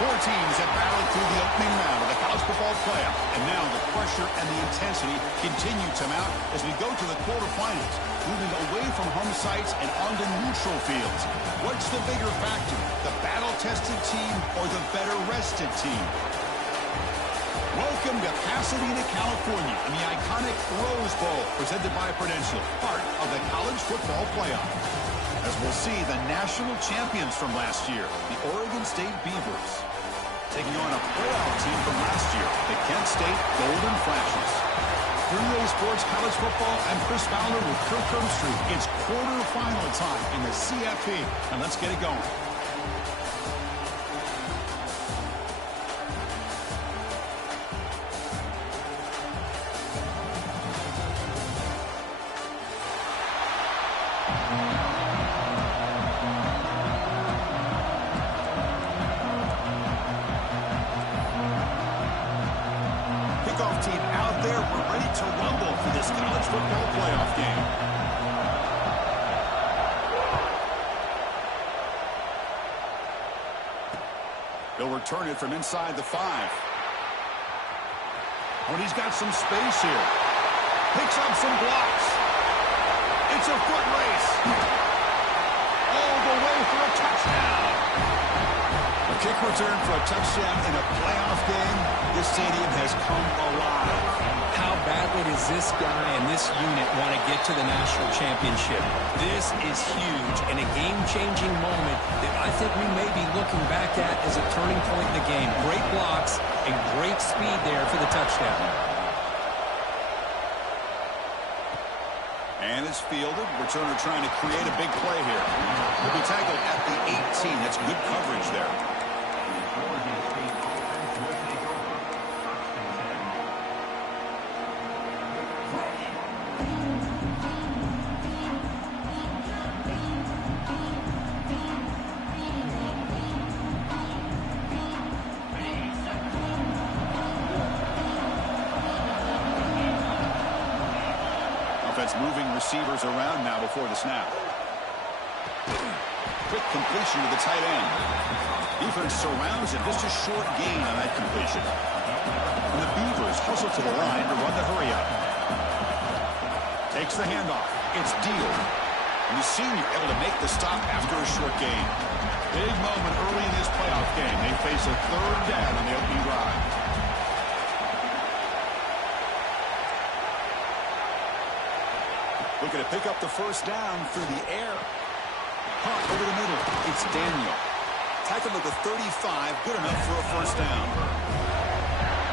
Four teams have battled through the opening round of the college football playoff, and now the pressure and the intensity continue to mount as we go to the quarterfinals, moving away from home sites and onto neutral fields. What's the bigger factor, the battle-tested team or the better-rested team? Welcome to Pasadena, California, in the iconic Rose Bowl, presented by Prudential, part of the college football playoff. As we'll see the national champions from last year, the Oregon State Beavers, taking on a playoff team from last year, the Kent State Golden Flashes. 3A Sports College Football, I'm Chris Fowler with Kirk Herbstreit. It's quarterfinal time in the CFP, and let's get it going. Team out there, we're ready to rumble for this college football playoff game. They'll return it from inside the 5. Oh, and he's got some space here. Picks up some blocks. It's a foot race. All the way for a touchdown. A kick return for a touchdown in a playoff game. This stadium has come alive. How badly does this guy and this unit want to get to the national championship? This is huge and a game-changing moment that I think we may be looking back at as a turning point in the game. Great blocks and great speed there for the touchdown. And it's fielded. Returner trying to create a big play here. He'll be tackled at the 18. That's good coverage there. Moving receivers around now before the snap. Quick completion to the tight end. Defense surrounds it. Just a short gain on that completion. And the Beavers hustle to the line to run the hurry up. Takes the handoff. It's Deal. And the senior able to make the stop after a short gain. Big moment early in this playoff game. They face a third down on the opening drive. Looking to pick up the first down through the air. Hunt over the middle. It's Daniel. Tackled at the 35. Good enough for a first down.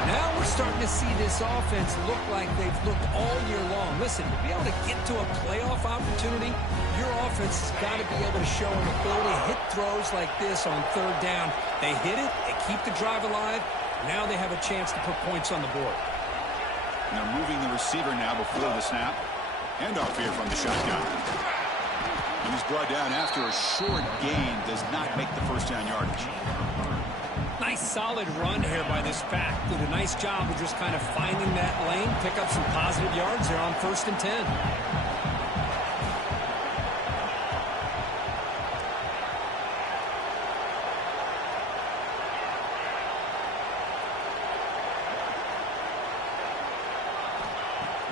Now we're starting to see this offense look like they've looked all year long. Listen, to be able to get to a playoff opportunity, your offense has got to be able to show an ability to hit throws like this on third down. They hit it. They keep the drive alive. Now they have a chance to put points on the board. And they're moving the receiver now before the snap. Handoff here from the shotgun. And he's brought down after a short gain. Does not make the first down yardage. Nice solid run here by this back. Did a nice job of just kind of finding that lane. Pick up some positive yards there on 1st and 10.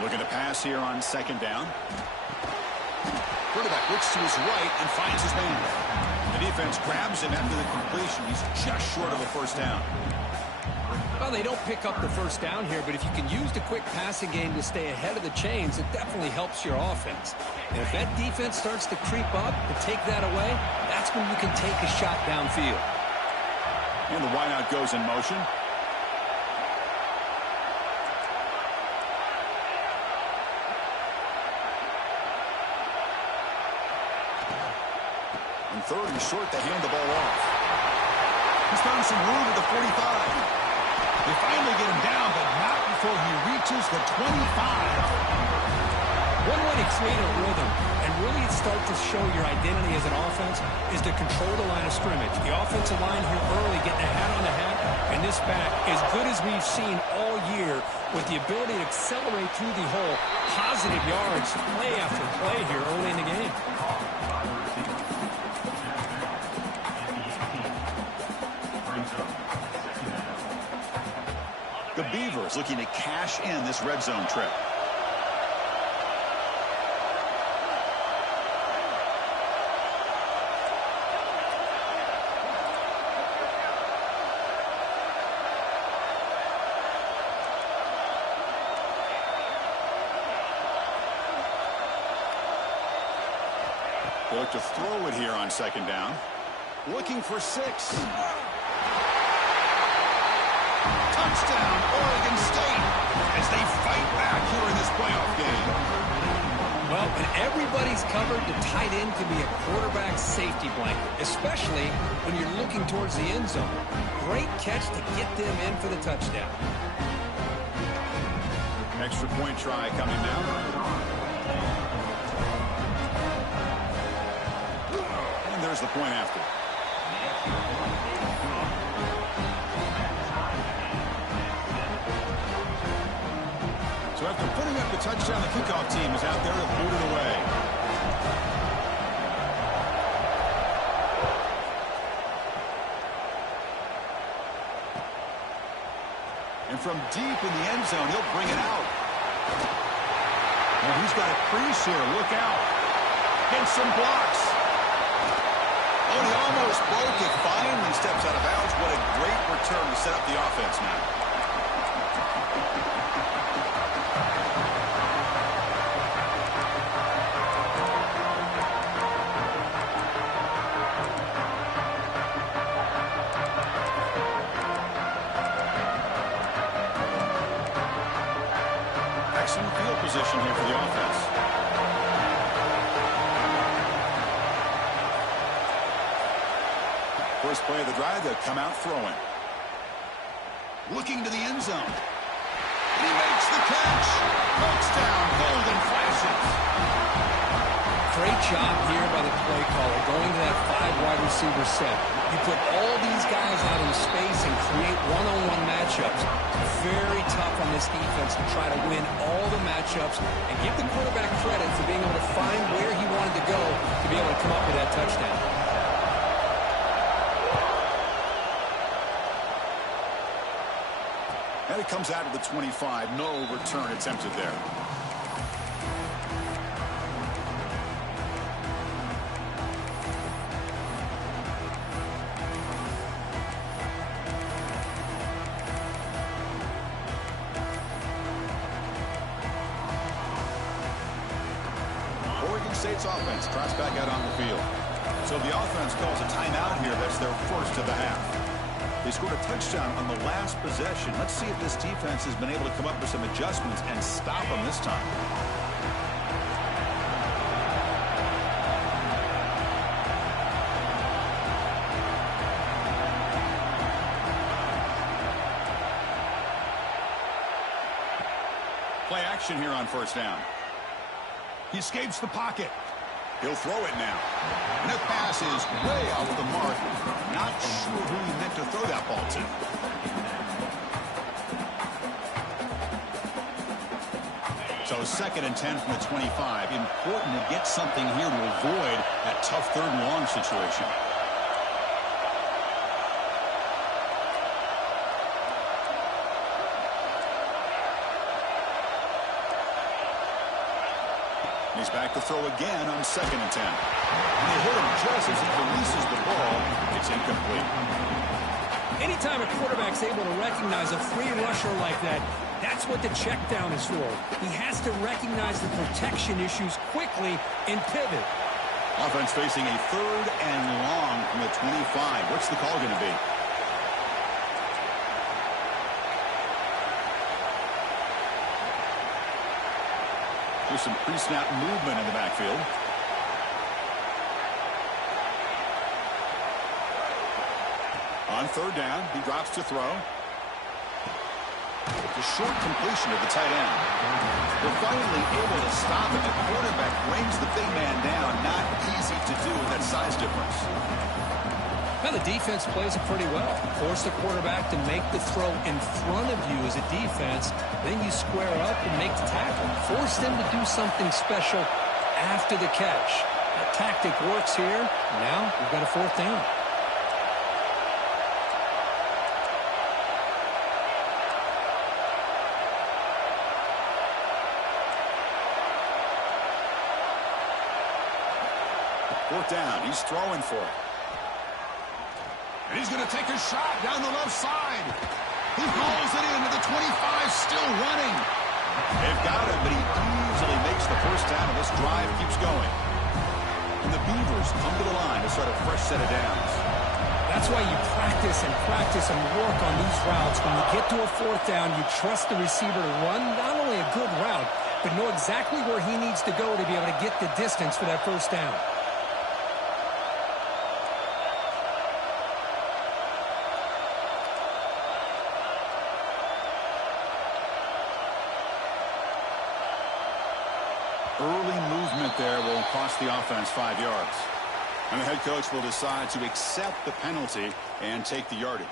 Looking to pass here on 2nd down. Quarterback looks to his right and finds his man. The defense grabs him after the completion. He's just short of a first down. Well, they don't pick up the first down here, but if you can use the quick passing game to stay ahead of the chains, it definitely helps your offense. And if that defense starts to creep up, to take that away, that's when you can take a shot downfield. And the wideout goes in motion. And 3rd and short, they hand the ball off. He's found some room at the 45. They finally get him down, but not before he reaches the 25. One way to create a rhythm and really start to show your identity as an offense is to control the line of scrimmage. The offensive line here early getting a hat on the hat, and this back, as good as we've seen all year, with the ability to accelerate through the hole, positive yards, play after play here early in the game. is looking to cash in this red zone trip. They look to throw it here on second down. Looking for 6. Touchdown, Oregon State, as they fight back here in this playoff game. Well, when everybody's covered, the tight end can be a quarterback safety blanket, especially when you're looking towards the end zone. Great catch to get them in for the touchdown. Extra point try coming now. And there's the point after. So after putting up the touchdown, the kickoff team is out there to boot it away. And from deep in the end zone, he'll bring it out. And he's got a crease here. Look out. Gets some blocks. Oh, he almost broke it. Finally steps out of bounds. What a great return to set up the offense now. Excellent field position here for the offense. First play of the drive, they'll come out throwing. Looking to the end zone. He makes the catch. Touchdown, golden flashes. Great job here by the play caller, going to that 5 wide receiver set. You put all these guys out in space and create one-on-one matchups. Very tough on this defense to try to win all the matchups and give the quarterback credit for being able to find where he wanted to go to be able to come up with that touchdown. And it comes out of the 25. No return attempted there. Oregon State's offense tries back out on the field. So the offense calls a timeout here. That's their first of the half. They scored a touchdown on the last possession. Let's see if this defense has been able to come up with some adjustments and stop them this time. Play action here on first down. He escapes the pocket. He'll throw it now. And the pass is way off the mark. Not sure who he meant to throw that ball to. So 2nd and 10 from the 25. Important to get something here to avoid that tough 3rd and long situation. He's back to throw again on 2nd and 10. And they hit him just as he releases the ball. It's incomplete. Anytime a quarterback's able to recognize a free rusher like that, that's what the check down is for. He has to recognize the protection issues quickly and pivot. Offense facing a 3rd and long from the 25. What's the call going to be? There's some pre-snap movement in the backfield. On 3rd down, he drops to throw. The short completion of the tight end. They're finally able to stop it. The quarterback brings the big man down. Not easy to do with that size difference. Now the defense plays it pretty well. Force the quarterback to make the throw in front of you as a defense. Then you square up and make the tackle. Force them to do something special after the catch. That tactic works here. Now we've got a 4th down. Fourth down. He's throwing for it. And he's going to take a shot down the left side. He hauls it into the 25, still running. They've got him, but he easily makes the first down, and this drive keeps going. And the Beavers come to the line to start a fresh set of downs. That's why you practice and work on these routes. When you get to a fourth down, you trust the receiver to run not only a good route, but know exactly where he needs to go to be able to get the distance for that first down. Early movement there will cost the offense 5 yards. And the head coach will decide to accept the penalty and take the yardage.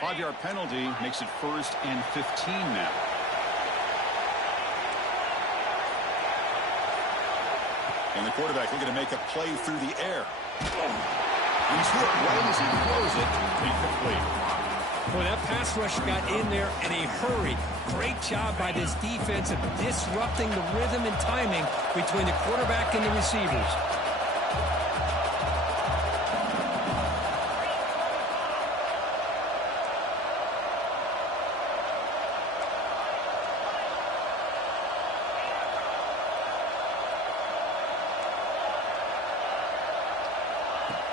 Five-yard penalty makes it 1st and 15 now. And the quarterback looking to make a play through the air. He's hit right as he throws it. Incomplete. Boy, that pass rush got in there in a hurry. Great job by this defense of disrupting the rhythm and timing between the quarterback and the receivers.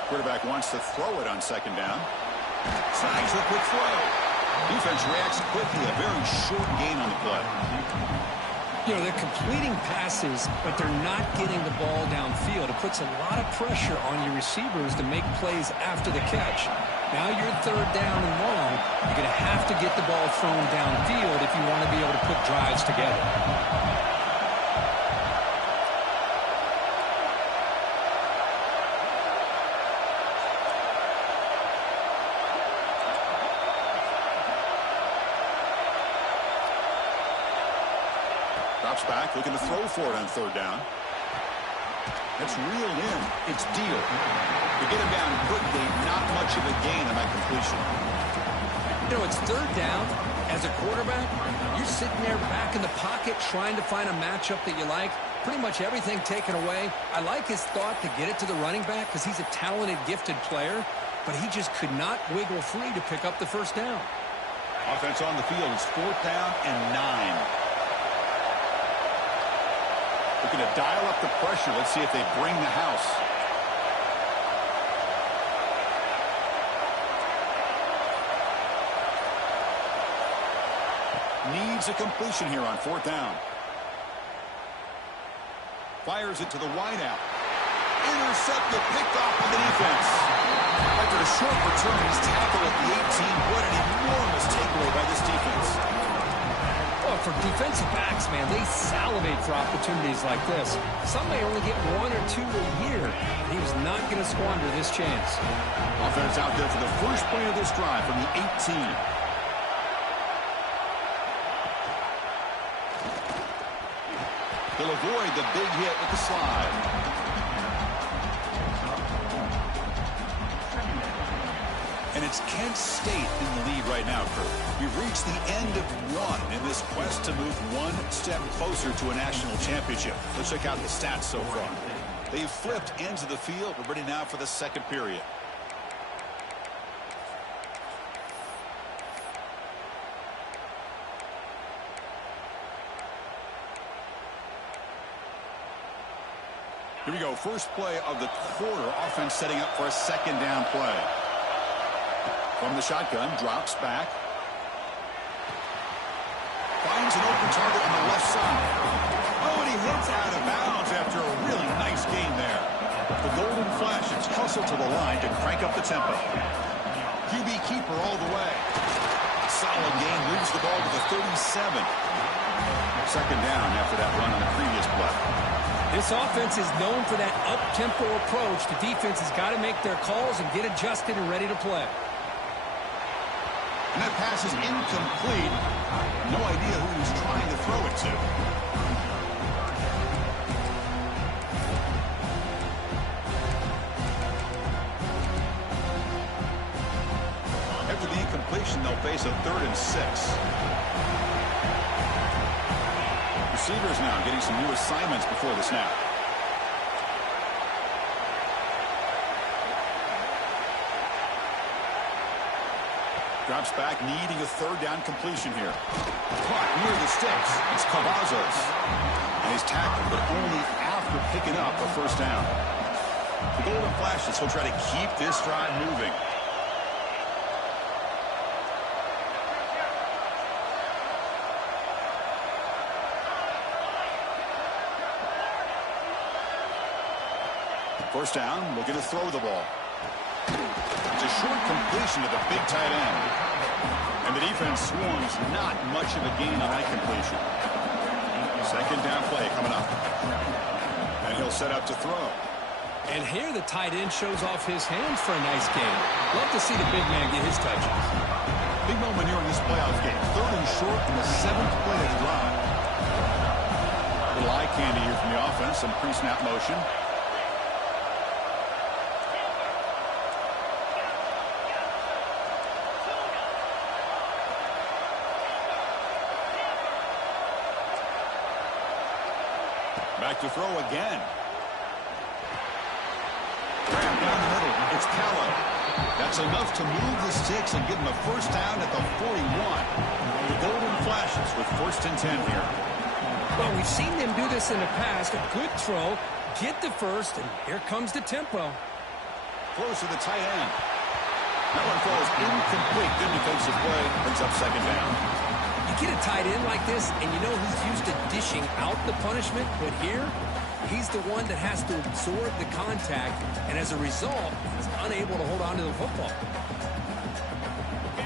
Quarterback wants to throw it on 2nd down. Snags the quick throw. Defense reacts quickly. A very short gain on the play. You know, they're completing passes, but they're not getting the ball downfield. It puts a lot of pressure on your receivers to make plays after the catch. Now you're 3rd down and long. You're going to have to get the ball thrown downfield if you want to be able to put drives together. Drops back, looking to throw for it on 3rd down. It's reeled in. It's Deal. To get him down quickly, not much of a gain on that completion. You know, it's 3rd down. As a quarterback, you're sitting there back in the pocket trying to find a matchup that you like. Pretty much everything taken away. I like his thought to get it to the running back because he's a talented, gifted player, but he just could not wiggle free to pick up the first down. Offense on the field is 4th down and 9. Looking to dial up the pressure. Let's see if they bring the house. Needs a completion here on 4th down. Fires it to the wideout. Intercepted, picked off by the defense. After a short return, he's tackled at the 18. What an enormous takeaway by this defense. Well, for defensive backs, man, they salivate for opportunities like this. Some may only get 1 or 2 a year. He was not going to squander this chance. Offense out there for the first play of this drive from the 18. He'll avoid the big hit with the slide. And it's Kent State in the lead right now, Kurt. We've reached the end of 1 in this quest to move 1 step closer to a national championship. Let's check out the stats so far. They've flipped ends of the field. We're ready now for the 2nd period. Here we go. First play of the quarter. Offense setting up for a 2nd down play. From the shotgun, drops back. Finds an open target on the left side. Oh, and he hits out of bounds after a really nice game there. The Golden Flashes hustle to the line to crank up the tempo. QB keeper all the way. Solid game, moves the ball to the 37. 2nd down after that run on the previous play. This offense is known for that up-tempo approach. The defense has got to make their calls and get adjusted and ready to play. And that pass is incomplete. No idea who he was trying to throw it to. and they'll face a 3rd and 6. Receivers now getting some new assignments before the snap. Drops back, needing a 3rd down completion here. Caught near the sticks. It's Cavazos. And he's tackled, but only after picking up a 1st down. The Golden Flashes will try to keep this drive moving. First down, looking to throw the ball. It's a short completion to the big tight end. And the defense swarms not much of a gain on that completion. 2nd down play coming up. And he'll set up to throw. And here the tight end shows off his hands for a nice gain. Love to see the big man get his touches. Big moment here in this playoff game. 3rd and short in the 7th play of the drive. Little eye candy here from the offense. Some pre-snap motion. Back to throw again. Grab down the middle. It's Callow. That's enough to move the sticks and give him a 1st down at the 41. The Golden Flashes with 1st and 10 here. Well, we've seen them do this in the past. A good throw, get the 1st, and here comes the tempo. Close to the tight end. That one falls incomplete. Good defensive play. Brings up 2nd down. You get a tight end like this, and you know he's used to dishing out the punishment, but here, he's the one that has to absorb the contact, and as a result, he's unable to hold on to the football.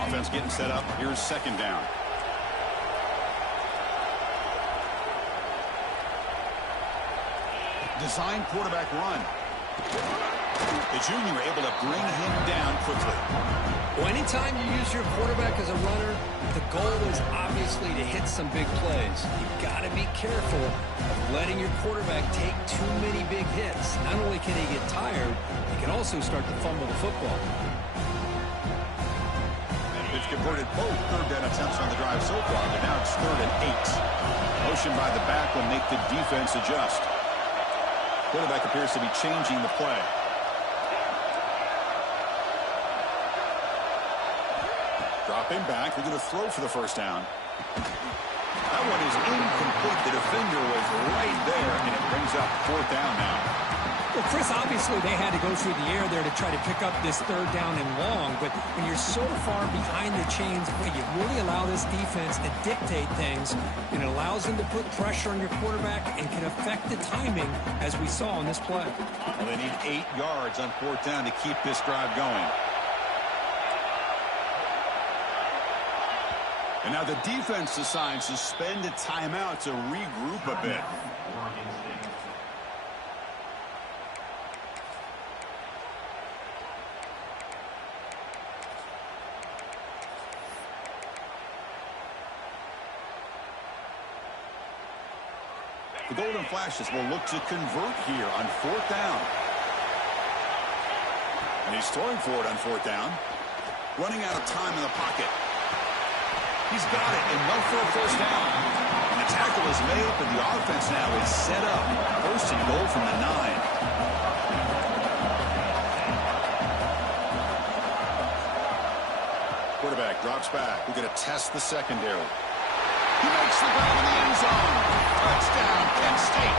Offense getting set up. Here's 2nd down. Design quarterback run. The junior able to bring him down quickly. Well, anytime you use your quarterback as a runner, the goal is obviously to hit some big plays. You've got to be careful of letting your quarterback take too many big hits. Not only can he get tired, he can also start to fumble the football. They've converted both 3rd down attempts on the drive so far, but now it's 3rd and 8. Motion by the back will make the defense adjust. Quarterback appears to be changing the play. Dropping back, we're going to throw for the 1st down. That one is incomplete. The defender was right there, and it brings up 4th down now. Well, Chris, obviously they had to go through the air there to try to pick up this 3rd down and long, but when you're so far behind the chains, you really allow this defense to dictate things, and it allows them to put pressure on your quarterback and can affect the timing, as we saw in this play. Well, they need 8 yards on 4th down to keep this drive going. And now the defense decides to spend a timeout to regroup a bit. The Golden Flashes will look to convert here on 4th down. And he's throwing for it on 4th down. Running out of time in the pocket. He's got it, enough for a 1st down. And the tackle is made, but the offense now is set up. 1st and goal from the 9. Quarterback drops back. We're going to test the secondary. He makes the grab in the end zone. Touchdown, Penn State.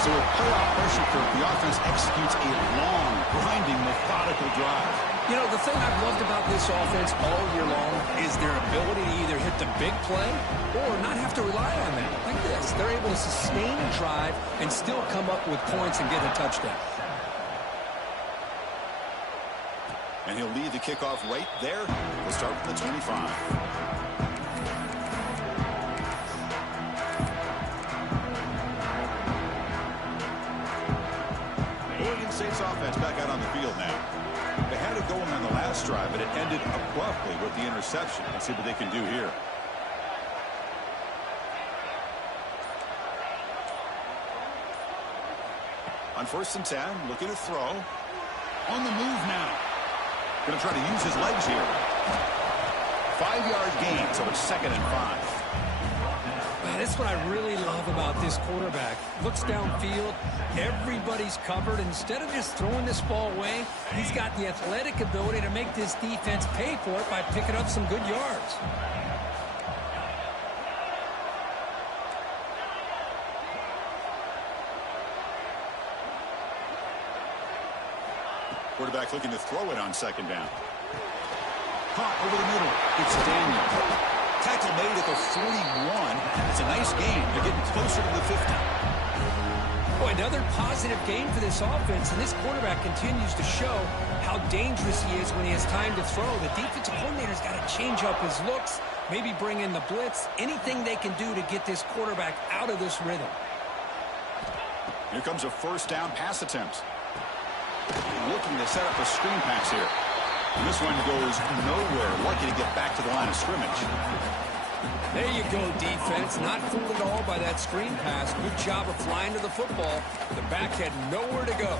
So with playoff pressure curve, the offense executes a long, grinding, methodical drive. You know, the thing I've loved about this offense all year long is their ability to either hit the big play or not have to rely on that. Like this, they're able to sustain a drive and still come up with points and get a touchdown. And he'll lead the kickoff right there. We'll start from the 25. Oregon State's offense back out on the field now. They had it going on the last drive, but it ended abruptly with the interception. Let's see what they can do here. On 1st and 10, looking to throw. On the move now. Going to try to use his legs here. 5-yard gain, so it's 2nd and 5. Man, that's what I really love about this quarterback. Looks downfield, everybody's covered. Instead of just throwing this ball away, he's got the athletic ability to make this defense pay for it by picking up some good yards. Quarterback looking to throw it on 2nd down. Caught over the middle. It's Daniel. Tackle made at the 41. It's a nice gain. They're getting closer to the 50. Boy, another positive game for this offense, and this quarterback continues to show how dangerous he is when he has time to throw. The defensive coordinator's got to change up his looks, maybe bring in the blitz, anything they can do to get this quarterback out of this rhythm. Here comes a 1st down pass attempt. Looking to set up a screen pass here. And this one goes nowhere. Lucky to get back to the line of scrimmage. There you go, defense. Not fooled at all by that screen pass. Good job of flying to the football. The back had nowhere to go.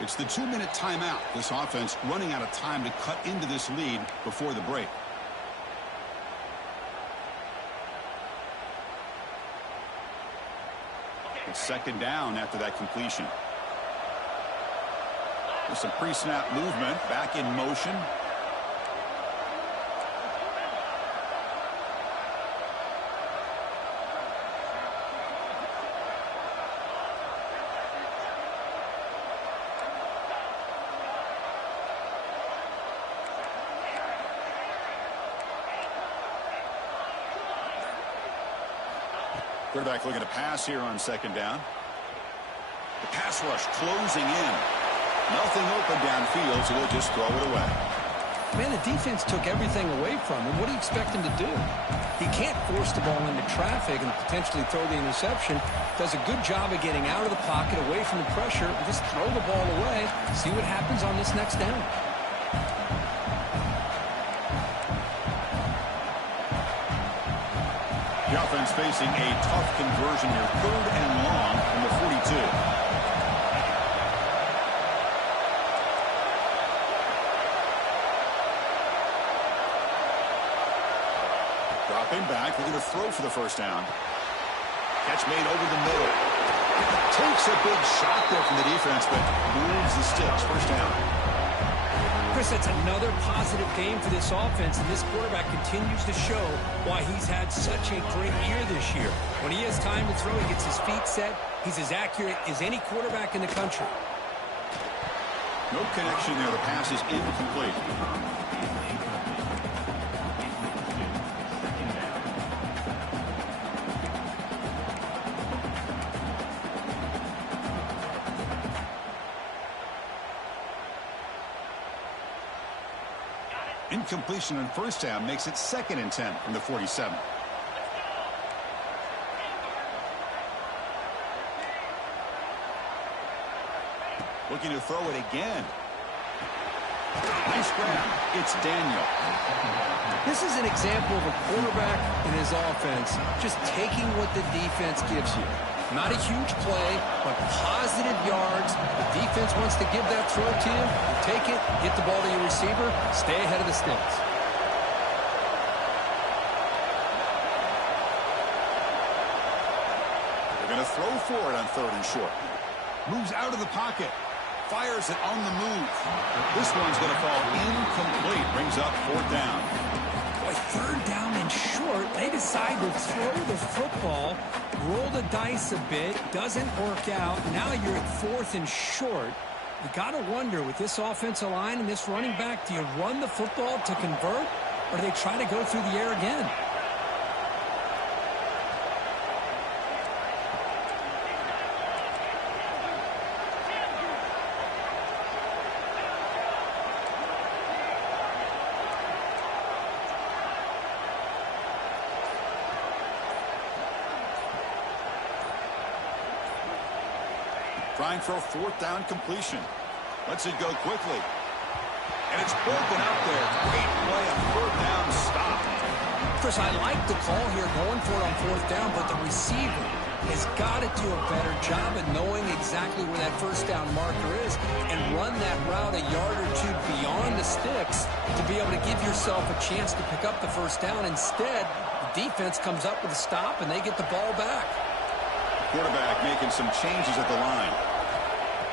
It's the 2-minute timeout. This offense running out of time to cut into this lead before the break. It's 2nd down after that completion. There's some pre-snap movement. Back in motion. Quarterback looking to pass here on 2nd down. The pass rush closing in. Nothing open downfield, so they'll just throw it away. Man, the defense took everything away from him. What do you expect him to do? He can't force the ball into traffic and potentially throw the interception. Does a good job of getting out of the pocket, away from the pressure, and just throw the ball away. See what happens on this next down. The offense facing a tough conversion here. 3rd and long from the 42. Dropping back, looking to throw for the 1st down. Catch made over the middle. Takes a big shot there from the defense, but moves the sticks. 1st down. Chris, that's another positive game for this offense, and this quarterback continues to show why he's had such a great year this year. When he has time to throw, he gets his feet set. He's as accurate as any quarterback in the country. No connection there. The pass is incomplete. Incompletion on 1st down makes it 2nd and 10 from the 47. Looking to throw it again. Nice grab. It's Daniel. This is an example of a quarterback and his offense just taking what the defense gives you. Not a huge play, but positive yards. The defense wants to give that throw to you. You take it, get the ball to your receiver, stay ahead of the sticks. They're going to throw for it on 3rd and short. Moves out of the pocket. Fires it on the move. This one's going to fall incomplete. Brings up 4th down. Boy, 3rd down and short. They decide to throw the football, roll the dice a bit. Doesn't work out. Now you're at 4th and short. You got to wonder, with this offensive line and this running back, do you run the football to convert, or do they try to go through the air again? Trying for a 4th down completion. Lets it go quickly. And it's broken up there. Great play, a third down stop. Chris, I like the call here going for it on fourth down, but the receiver has got to do a better job of knowing exactly where that first down marker is and run that route a yard or two beyond the sticks to be able to give yourself a chance to pick up the first down. Instead, the defense comes up with a stop and they get the ball back. Quarterback making some changes at the line.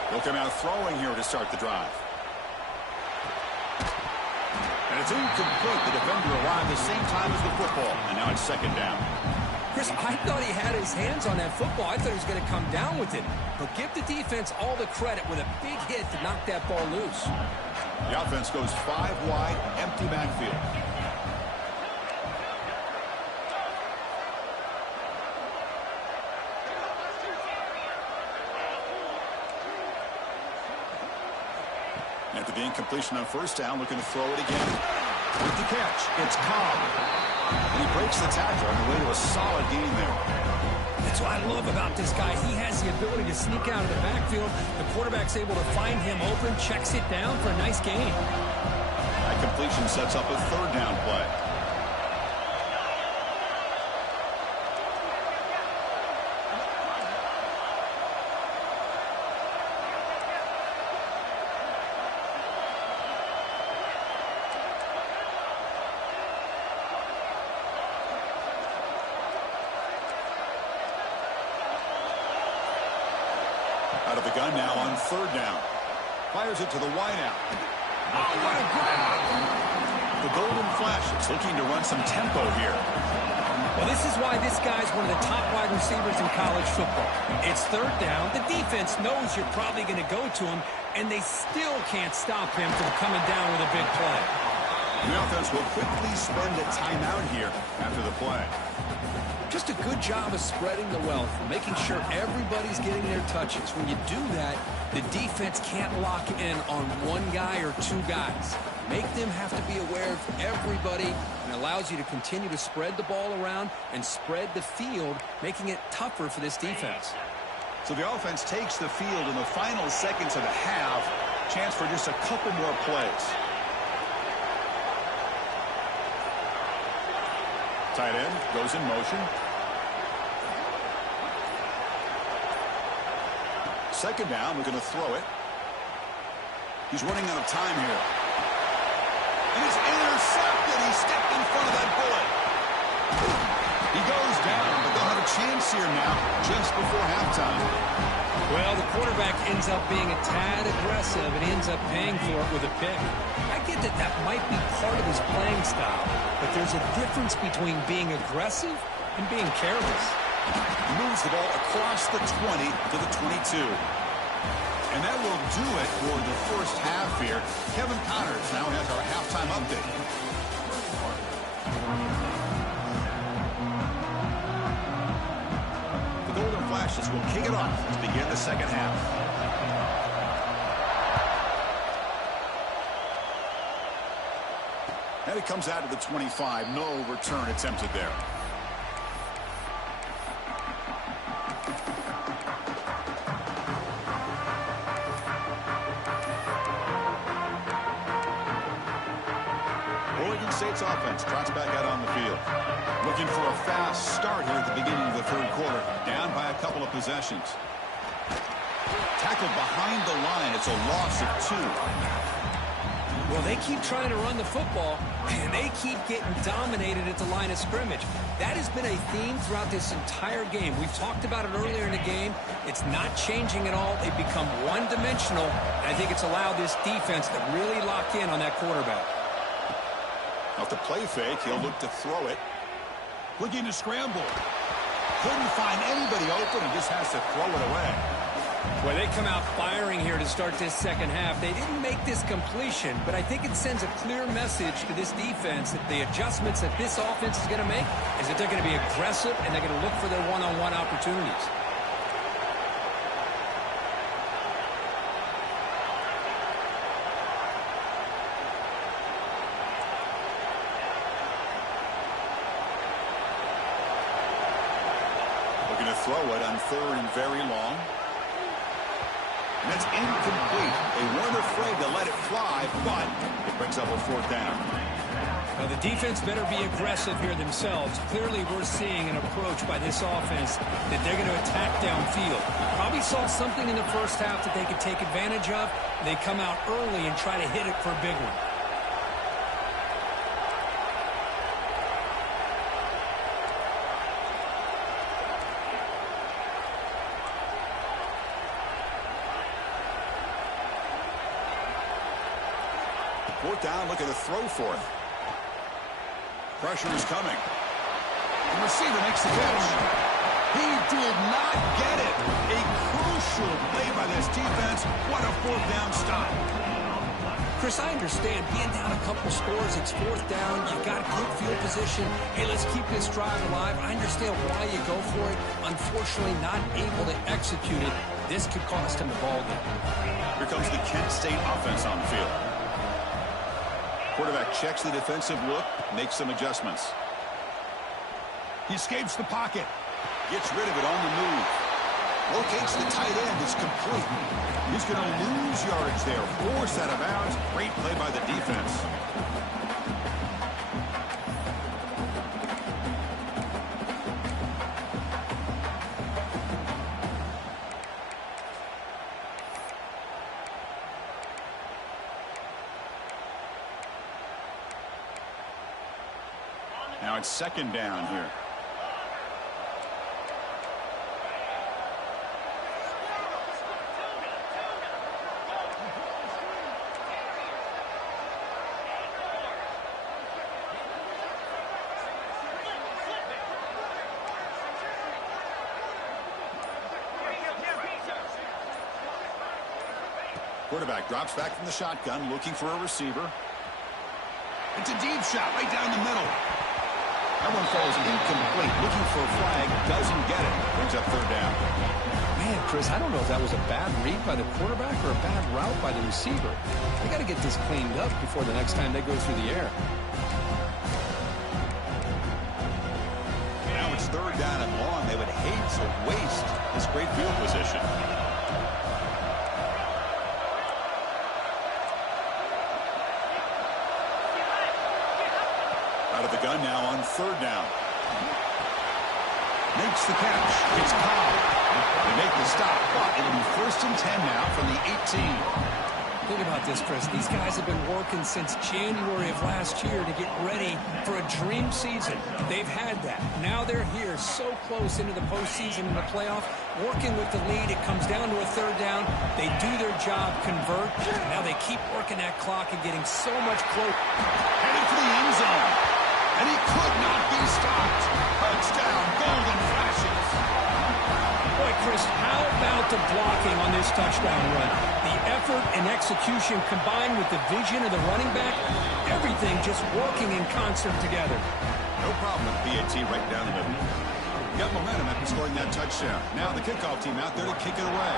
He'll come out throwing here to start the drive. And it's incomplete. The defender arrived the same time as the football, and now it's second down. Chris, I thought he had his hands on that football. I thought he was going to come down with it. But give the defense all the credit with a big hit to knock that ball loose. The offense goes 5 wide, empty backfield. After the incompletion on first down, looking to throw it again. With the catch, it's Cobb. And he breaks the tackle on the way to a solid gain there. That's what I love about this guy. He has the ability to sneak out of the backfield. The quarterback's able to find him open, checks it down for a nice gain. That completion sets up a third down play. Out of the gun now on third down. Fires it to the wideout. Oh, what a grab! The Golden Flash is looking to run some tempo here. Well, this is why this guy's one of the top wide receivers in college football. It's third down. The defense knows you're probably going to go to him, and they still can't stop him from coming down with a big play. The offense will quickly spend a timeout here after the play. Just a good job of spreading the wealth, making sure everybody's getting their touches. When you do that, the defense can't lock in on one guy or two guys. Make them have to be aware of everybody, and allows you to continue to spread the ball around and spread the field, making it tougher for this defense. So the offense takes the field in the final seconds of the half. Chance for just a couple more plays. Tight end goes in motion. Second down, we're going to throw it. He's running out of time here. And he's intercepted. He stepped in front of that bullet. He goes down, but they'll have a chance here now just before halftime. Well, the quarterback ends up being a tad aggressive and ends up paying for it with a pick. I get that that might be part of his playing style, but there's a difference between being aggressive and being careless. He moves the ball across the 20 to the 22. And that will do it for the first half here. Kevin Connors now has our halftime update. The Golden Flashes will kick it off to begin the second half. And it comes out of the 25. No return attempted there. Oregon State's offense trots back out on the field. Looking for a fast start here at the beginning of the third quarter. Down by a couple of possessions. Tackled behind the line. It's a loss of 2. Well, they keep trying to run the football, and they keep getting dominated at the line of scrimmage. That has been a theme throughout this entire game. We've talked about it earlier in the game. It's not changing at all. They've become one-dimensional, and I think it's allowed this defense to really lock in on that quarterback. Off the play fake, he'll look to throw it. Looking to scramble. Couldn't find anybody open and just has to throw it away. Well, they come out firing here to start this second half. They didn't make this completion, but I think it sends a clear message to this defense that the adjustments that this offense is going to make is that they're going to be aggressive and they're going to look for their one-on-one opportunities. Looking to throw it on third and very long. And that's incomplete. They weren't afraid to let it fly, but it brings up a fourth down. Well, the defense better be aggressive here themselves. Clearly, we're seeing an approach by this offense that they're going to attack downfield. Probably saw something in the first half that they could take advantage of. They come out early and try to hit it for a big one. Fourth down, look at the throw for it. Pressure is coming. The receiver makes the catch. He did not get it. A crucial play by this defense. What a fourth down stop. Chris, I understand being down a couple scores, it's fourth down, you've got good field position. Hey, let's keep this drive alive. I understand why you go for it. Unfortunately, not able to execute it. This could cost him the ball game. Here comes the Kent State offense on the field. Quarterback checks the defensive look, makes some adjustments. He escapes the pocket. Gets rid of it on the move. Locates the tight end. It's complete. He's going to lose yardage there. Forced out of bounds. Great play by the defense. Now it's second down here. Quarterback drops back from the shotgun, looking for a receiver. It's a deep shot right down the middle. That one falls incomplete. Looking for a flag, doesn't get it. Brings up third down. Man, Chris, I don't know if that was a bad read by the quarterback or a bad route by the receiver. They got to get this cleaned up before the next time they go through the air. Now it's third down and long. They would hate to waste this great field position. Out of the gun now on third down. Makes the catch. It's Cobb. They make the stop, but it'll be 1st and 10 now from the 18. Think about this, Chris. These guys have been working since January of last year to get ready for a dream season. They've had that. Now they're here so close into the postseason and the playoff, working with the lead. It comes down to a third down. They do their job, convert. Now they keep working that clock and getting so much closer. Heading for the end zone. And he could not be stopped. Touchdown, Golden Flashes. Boy, Chris, how about the blocking on this touchdown run? The effort and execution combined with the vision of the running back, everything just working in concert together. No problem with PAT right down the middle. Got momentum after scoring that touchdown. Now the kickoff team out there to kick it away.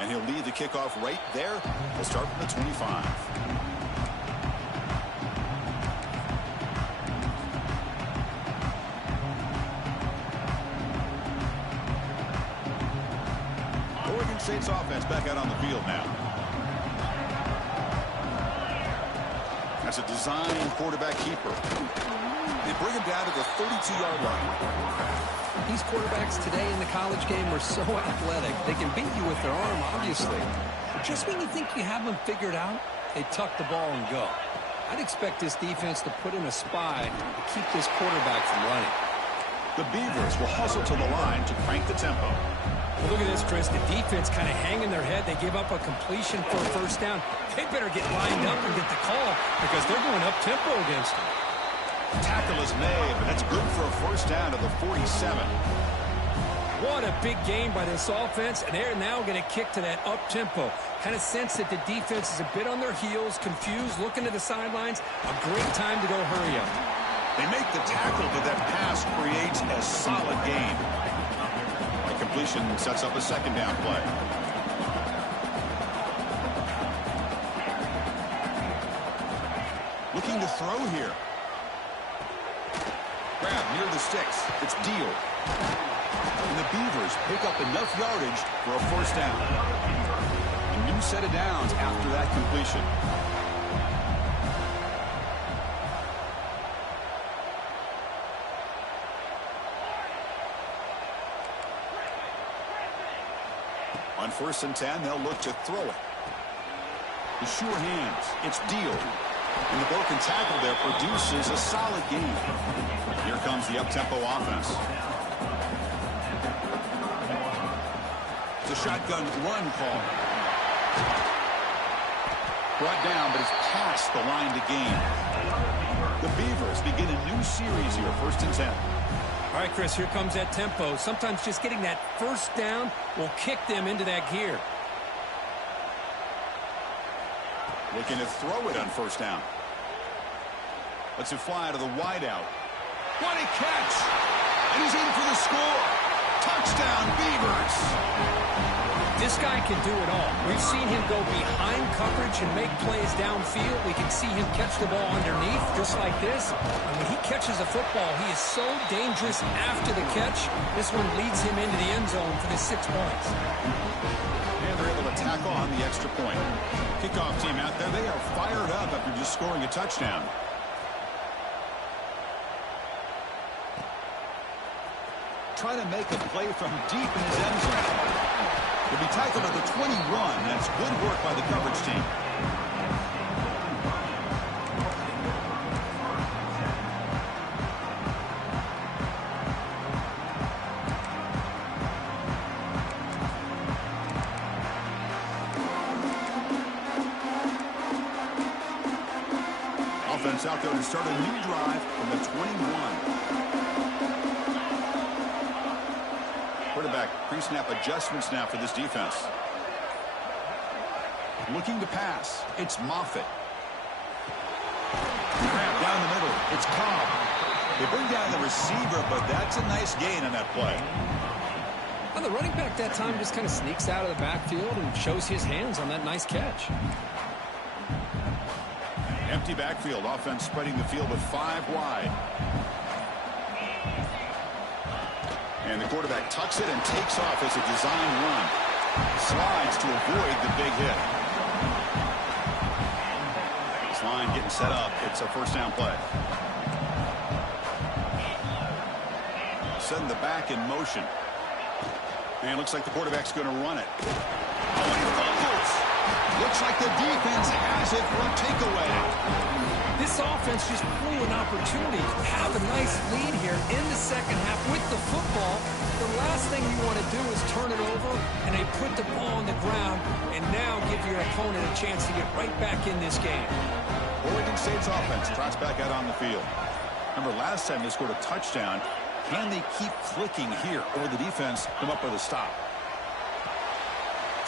And he'll lead the kickoff right there. We'll start from the 25. Oregon State's offense back out on the field now. That's a design quarterback keeper. They bring him down to the 32-yard line. These quarterbacks today in the college game are so athletic. They can beat you with their arm, obviously. But just when you think you have them figured out, they tuck the ball and go. I'd expect this defense to put in a spy to keep this quarterback from running. The Beavers will hustle to the line to crank the tempo. Well, look at this, Chris. The defense kind of hanging their head. They give up a completion for a first down. They better get lined up and get the call because they're going up-tempo against them. Tackle is made, but that's good for a first down to the 47. What a big game by this offense, and they're now going to kick to that up-tempo. Kind of sense that the defense is a bit on their heels, confused, looking to the sidelines. A great time to go hurry up. They make the tackle, but that pass creates a solid gain. The completion sets up a second down play. Looking to throw here. Grab near the sticks. It's Deal. And the Beavers pick up enough yardage for a first down. A new set of downs after that completion. On 1st and 10, they'll look to throw it. The sure hands. It's Deal. And the broken tackle there produces a solid gain. Here comes the up-tempo offense. It's a shotgun run call. Brought down, but it's past the line to gain. The Beavers begin a new series here, 1st and 10. All right, Chris, here comes that tempo. Sometimes just getting that first down will kick them into that gear. Looking to throw it on 1st down. Lets it fly to the wideout. What a catch! And he's in for the score. Touchdown, Beavers! This guy can do it all. We've seen him go behind coverage and make plays downfield. We can see him catch the ball underneath, just like this. And when he catches a football, he is so dangerous after the catch. This one leads him into the end zone for the 6 points. And they're able to tack on the extra point. Kickoff team out there, they are fired up after just scoring a touchdown. Trying to make a play from deep in his end zone. He'll be tackled at the 21. That's good work by the coverage team. Offense out there to start a new drive from the 21. Quarterback pre-snap adjustments now for this defense. Looking to pass. It's Moffitt. Grab down the middle. It's Cobb. They bring down the receiver, but that's a nice gain on that play. Well, the running back that time just kind of sneaks out of the backfield and shows his hands on that nice catch. Empty backfield. Offense spreading the field with 5 wide. And the quarterback tucks it and takes off as a design run. Slides to avoid the big hit. This line getting set up. It's a first down play. Setting the back in motion. And looks like the quarterback's going to run it. Oh, and he fumbles. Looks like the defense has it for a takeaway. This offense just blew an opportunity to have a nice lead here in the second half with the football. The last thing you want to do is turn it over, and they put the ball on the ground and now give your opponent a chance to get right back in this game. Oregon State's offense trots back out on the field. Remember, last time they scored a touchdown. Can they keep clicking here, or the defense come up with a stop?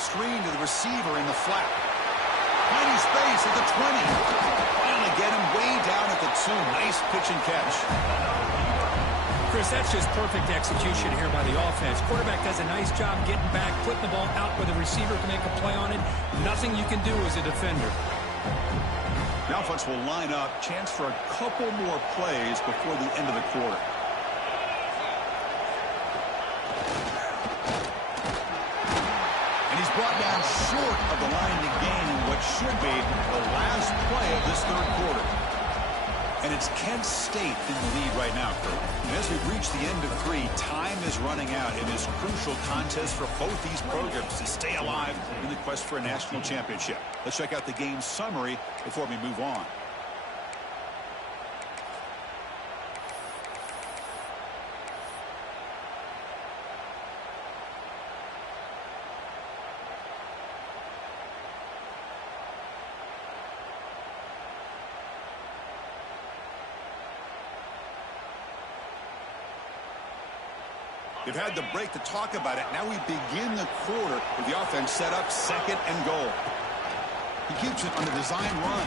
Screen to the receiver in the flat. Tiny space at the 20. Finally get him way down at the 2. Nice pitch and catch. Chris, that's just perfect execution here by the offense. Quarterback does a nice job getting back, putting the ball out where the receiver can make a play on it. Nothing you can do as a defender. The offense will line up. Chance for a couple more plays before the end of the quarter. And he's brought down short of the line to gain in what should be the last play of this third quarter. And it's Kent State in the lead right now, Kurt. And as we've reached the end of 3, time is running out in this crucial contest for both these programs to stay alive in the quest for a national championship. Let's check out the game summary before we move on. They've had the break to talk about it. Now we begin the quarter with the offense set up 2nd and goal. He keeps it on the design run.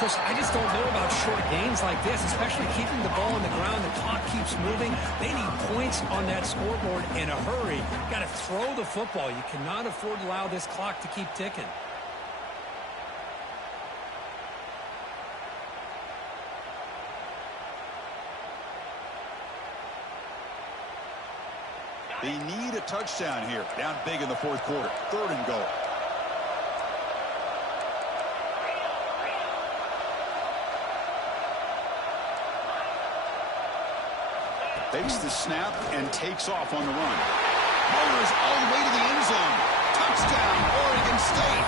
Chris, I just don't know about short gains like this, especially keeping the ball on the ground. The clock keeps moving. They need points on that scoreboard in a hurry. Got to throw the football. You cannot afford to allow this clock to keep ticking. They need a touchdown here. Down big in the fourth quarter. 3rd and goal. Takes the snap and takes off on the run. Motors all the way to the end zone. Touchdown, Oregon State.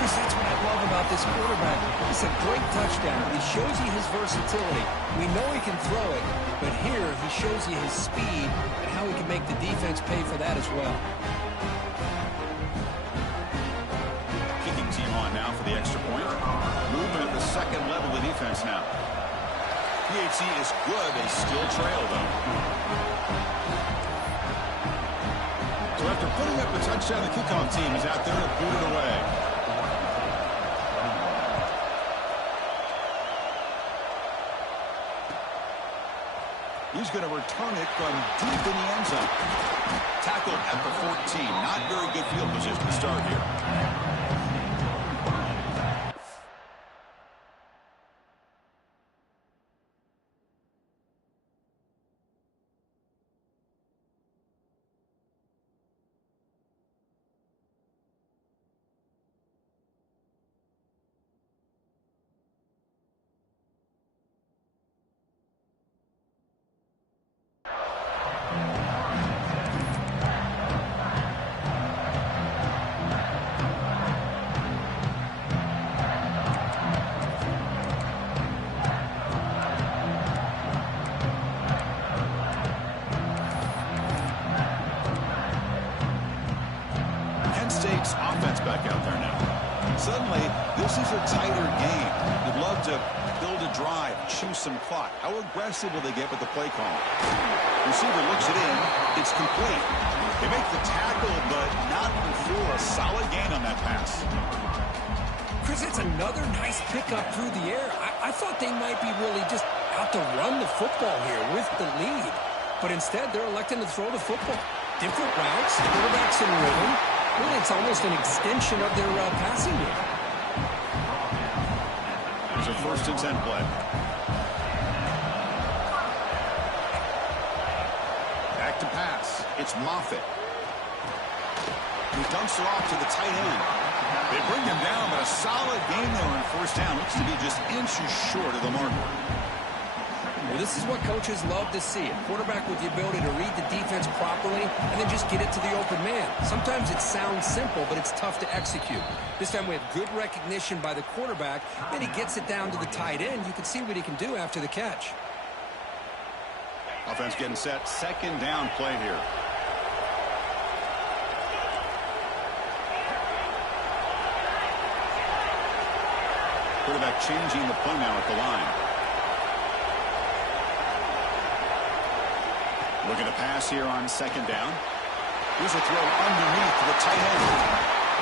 Chris, that's what I love about this quarterback. It's a great touchdown, but he shows you his versatility. We know he can throw it, but here he shows you his speed and how he can make the defense pay for that as well. Kicking team on now for the extra point. Movement at the second level of defense now. PHC is good. They still trail, though. So after putting up a touchdown, the kickoff team is out there to boot it away. He's going to return it from deep in the end zone. Tackled at the 14. Not very good field position to start here. State's offense back out there now. Suddenly, this is a tighter game. You'd love to build a drive, choose some clock. How aggressive will they get with the play call? Receiver looks it in. It's complete. They make the tackle, but not before a solid gain on that pass. Chris, it's another nice pickup through the air. I thought they might be really just out to run the football here with the lead. But instead, they're electing to throw the football. Different routes, quarterbacks in rhythm. Really, it's almost an extension of their passing game. It's a 1st and 10 play. Back to pass. It's Moffitt. He dumps it off to the tight end. They bring him down, but a solid game there on 1st down. Looks to be just inches short of the marker. Well, this is what coaches love to see. A quarterback with the ability to read the defense properly and then just get it to the open man. Sometimes it sounds simple, but it's tough to execute. This time we have good recognition by the quarterback. Then he gets it down to the tight end. You can see what he can do after the catch. Offense getting set. 2nd down play here. Quarterback changing the play now at the line. Looking to pass here on 2nd down. Here's a throw underneath to the tight end.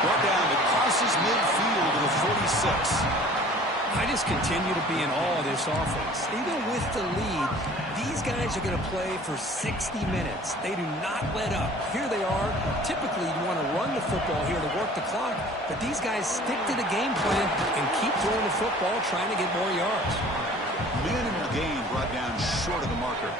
Brought down, it crosses midfield to the 46. I just continue to be in awe of this offense. Even with the lead, these guys are going to play for 60 minutes. They do not let up. Here they are. Typically, you want to run the football here to work the clock, but these guys stick to the game plan and keep throwing the football, trying to get more yards. Minimal gain brought down short of the marker.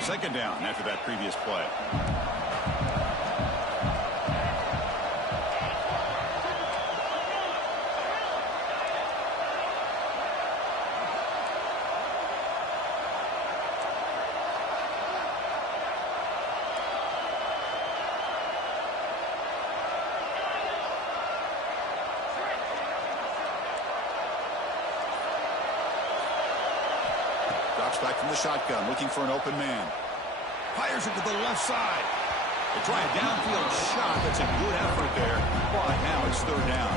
Second down after that previous play. Drops back from the shotgun, looking for an open man. Fires it to the left side. They try a downfield shot. That's a good effort there. But now it's 3rd down.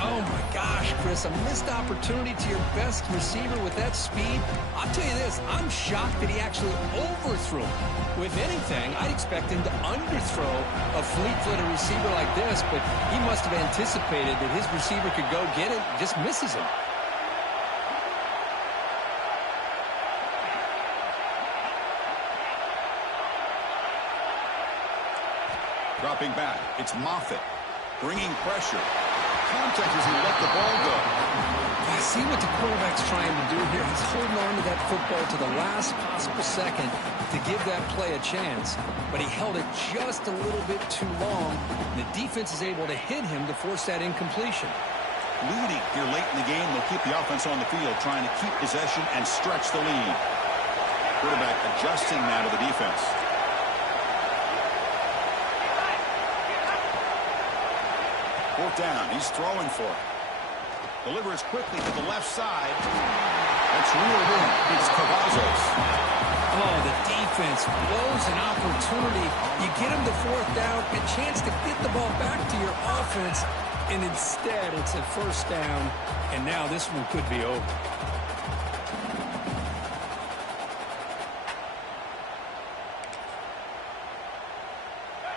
Oh, my gosh, Chris, a missed opportunity to your best receiver with that speed. I'll tell you this, I'm shocked that he actually overthrew him. With anything, I'd expect him to underthrow a fleet-footed receiver like this, but he must have anticipated that his receiver could go get it, just misses him. Dropping back, it's Moffitt. bringing pressure. Contact as he let the ball go. I see what the quarterback's trying to do here. He's holding on to that football to the last possible second to give that play a chance. But he held it just a little bit too long. The defense is able to hit him to force that incompletion. Leading here late in the game, they'll keep the offense on the field, trying to keep possession and stretch the lead. Quarterback adjusting now to the defense. Fourth down, he's throwing for it. Delivers quickly to the left side. That's reeled in. It's Cavazos. Oh, the defense blows an opportunity. You get him to fourth down, a chance to get the ball back to your offense, and instead it's a first down, and now this one could be over.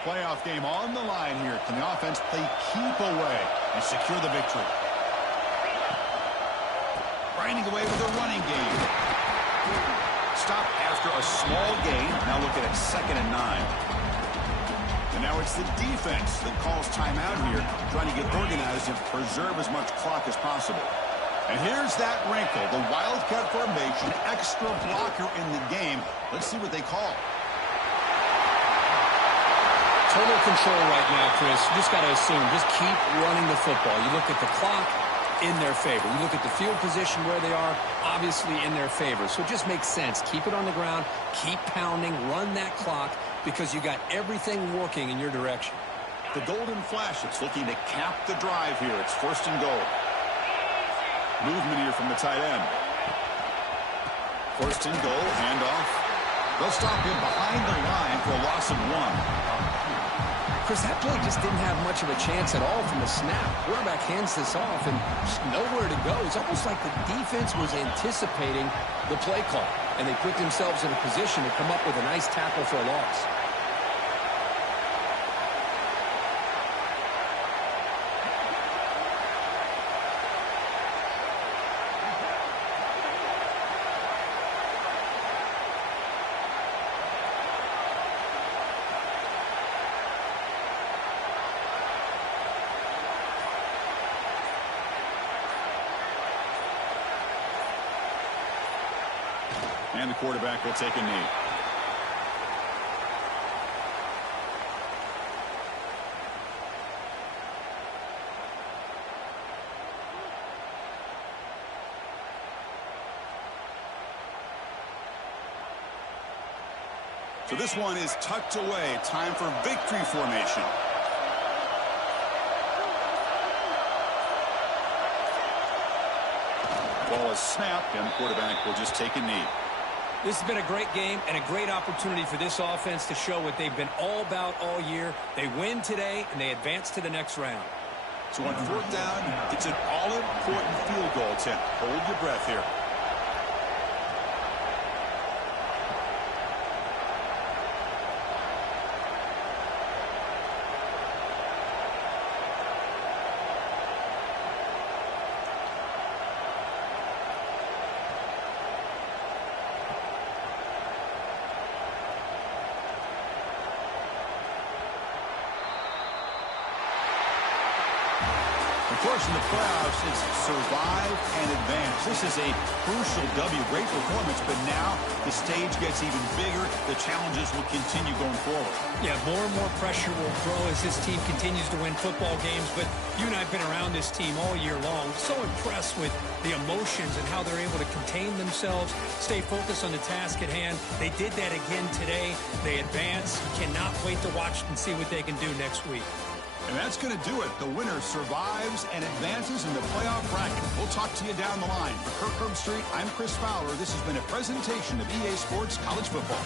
Playoff game on the line here. Can the offense play keep away and secure the victory? Grinding away with a running game. Stop after a small gain. Now look at it, 2nd and 9. And now it's the defense that calls timeout here, trying to get organized and preserve as much clock as possible. And here's that wrinkle, the Wildcat formation, extra blocker in the game. Let's see what they call. Total control right now, Chris. You just got to assume, just keep running the football. You look at the clock, in their favor. You look at the field position where they are, obviously in their favor. So it just makes sense. Keep it on the ground, keep pounding, run that clock, because you got everything working in your direction. The Golden Flashes looking to cap the drive here. It's 1st and goal. Movement here from the tight end. 1st and goal, handoff. They'll stop him behind the line for a loss of 1. Chris, that play just didn't have much of a chance at all from the snap. Quarterback hands this off and just nowhere to go. It's almost like the defense was anticipating the play call, and they put themselves in a position to come up with a nice tackle for a loss. And the quarterback will take a knee. So this one is tucked away. Time for victory formation. Ball is snapped, and the quarterback will just take a knee. This has been a great game and a great opportunity for this offense to show what they've been all about all year. They win today, and they advance to the next round. So on 4th down, it's an all-important field goal attempt. Hold your breath here. Of course, in the playoffs, it's survive and advance. This is a crucial W. Great performance, but now the stage gets even bigger. The challenges will continue going forward. Yeah, more and more pressure will grow as this team continues to win football games. But you and I have been around this team all year long. So impressed with the emotions and how they're able to contain themselves, stay focused on the task at hand. They did that again today. They advance. Cannot wait to watch and see what they can do next week. And that's going to do it. The winner survives and advances in the playoff bracket. We'll talk to you down the line. For Kirk Herbstreit, I'm Chris Fowler. This has been a presentation of EA Sports College Football.